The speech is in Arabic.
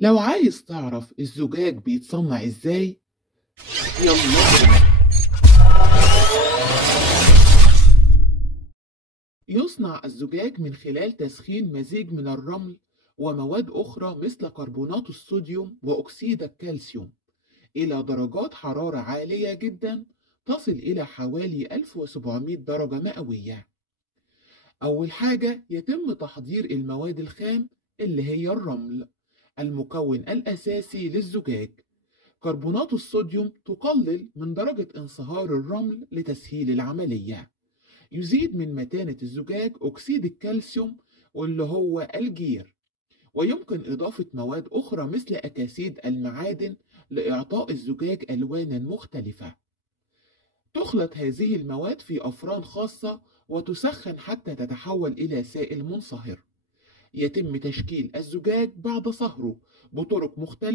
لو عايز تعرف الزجاج بيتصنع ازاي، يلا بينا. يصنع الزجاج من خلال تسخين مزيج من الرمل ومواد أخرى مثل كربونات الصوديوم وأكسيد الكالسيوم إلى درجات حرارة عالية جدا، تصل إلى حوالي 1700 درجة مئوية. أول حاجة يتم تحضير المواد الخام اللي هي الرمل، المكون الأساسي للزجاج. كربونات الصوديوم تقلل من درجة انصهار الرمل لتسهيل العملية. يزيد من متانة الزجاج أكسيد الكالسيوم واللي هو الجير، ويمكن إضافة مواد أخرى مثل أكاسيد المعادن لإعطاء الزجاج ألوانا مختلفة. تخلط هذه المواد في أفران خاصة وتسخن حتى تتحول إلى سائل منصهر. يتم تشكيل الزجاج بعد صهره بطرق مختلفة